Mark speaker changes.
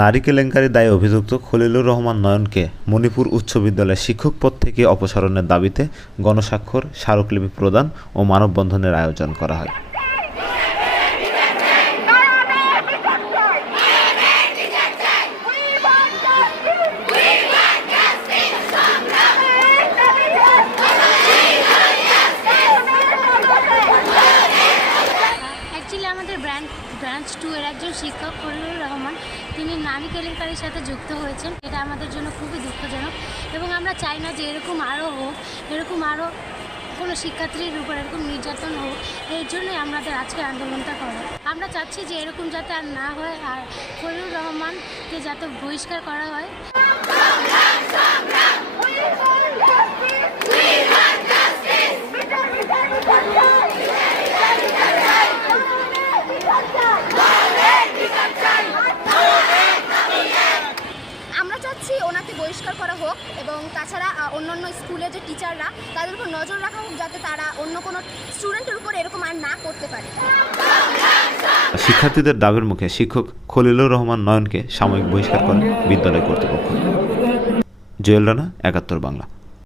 Speaker 1: নারী কেলেঙ্কারি দায়ে অভিযুক্ত খলিলুর রহমান নয়নকে মণিপুর উচ্চ বিদ্যালয়ের শিক্ষক পদ থেকে অপসারণের দাবিতে গণস্বাক্ষর, স্মারকলিপি প্রদান ও মানববন্ধনের আয়োজন করা হয়।
Speaker 2: ব্র্যান্ড ব্রাঞ্চ টু এর একজন শিক্ষক খলিলুর রহমান। তিনি নারী কেলেঙ্কারির সাথে যুক্ত হয়েছেন। এটা আমাদের জন্য খুবই দুঃখজনক এবং আমরা চাই না যে এরকম আরও হোক, এরকম আরও কোনো শিক্ষার্থীর উপর এরকম নির্যাতন হোক, এর জন্যই আমাদের আজকে আন্দোলনটা করা। আমরা চাচ্ছি যে এরকম যাতে আর না হয়, আর ফজলুর রহমানকে যাতে বহিষ্কার করা হয়
Speaker 3: আমরা চাচ্ছি বহিষ্কার করা হোক এবং তাছাড়া অন্য অন্যান্য স্কুলে যে টিচাররা, তাদের উপর নজর রাখা হোক যাতে তারা অন্য কোনো স্টুডেন্টের উপর এরকম আর না করতে পারে।
Speaker 1: শিক্ষার্থীদের দাবির মুখে শিক্ষক খলিলুর রহমান নয়নকে সাময়িক বহিষ্কার করেন বিদ্যালয় কর্তৃপক্ষ। জয়েল রানা, একাত্তর বাংলা।